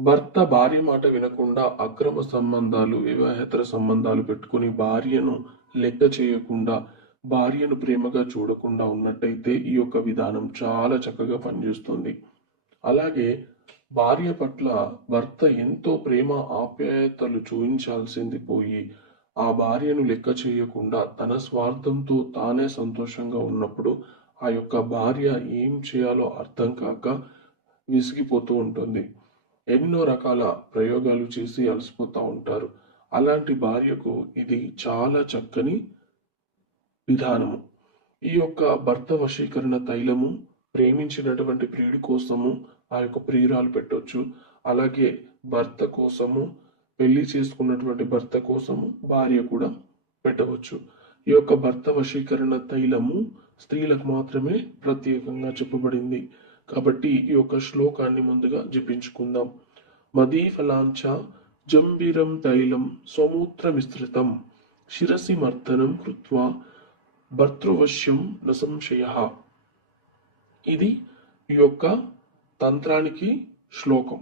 భర్త భార్య మాట వినకుండా అక్రమ సంబంధాలు, వివాహేతర సంబంధాలు పెట్టుకుని భార్యను లెక్క చేయకుండా, భార్యను ప్రేమగా చూడకుండా ఉన్నట్టయితే ఈ యొక్క విధానం చాలా చక్కగా పనిచేస్తుంది. అలాగే భార్య పట్ల భర్త ఎంతో ప్రేమ ఆప్యాయతలు చూపించాల్సింది పోయి ఆ భార్యను లెక్క చేయకుండా తన స్వార్థంతో తానే సంతోషంగా ఉన్నప్పుడు ఆ యొక్క భార్య ఏం చేయాలో అర్థం కాక విసిగిపోతూ ఉంటుంది. ఎన్నో రకాల ప్రయోగాలు చేసి అలసిపోతూ ఉంటారు. అలాంటి భార్యకు ఇది చాలా చక్కని విధానము. ఈ యొక్క భర్త వశీకరణ తైలము ప్రేమించినటువంటి ప్రియుడి కోసము ఆ యొక్క ప్రియురాలు పెట్టొచ్చు. అలాగే భర్త కోసము, పెళ్లి చేసుకున్నటువంటి భర్త కోసము భార్య కూడా పెట్టవచ్చు. ఈ యొక్క భర్త వశీకరణ తైలము స్త్రీలకు మాత్రమే ప్రత్యేకంగా చెప్పబడింది. కాబట్టి ఈ యొక్క శ్లోకాన్ని ముందుగా జపించుకుందాం. మదీఫలాంచ జంబిరం తైలం స్వమూత్రమిశ్రితం శిరసి మర్దనం కృత్వా భర్తృవశ్యం న సంశయః. ఇది ఈ యొక్క తంత్రానికి శ్లోకం.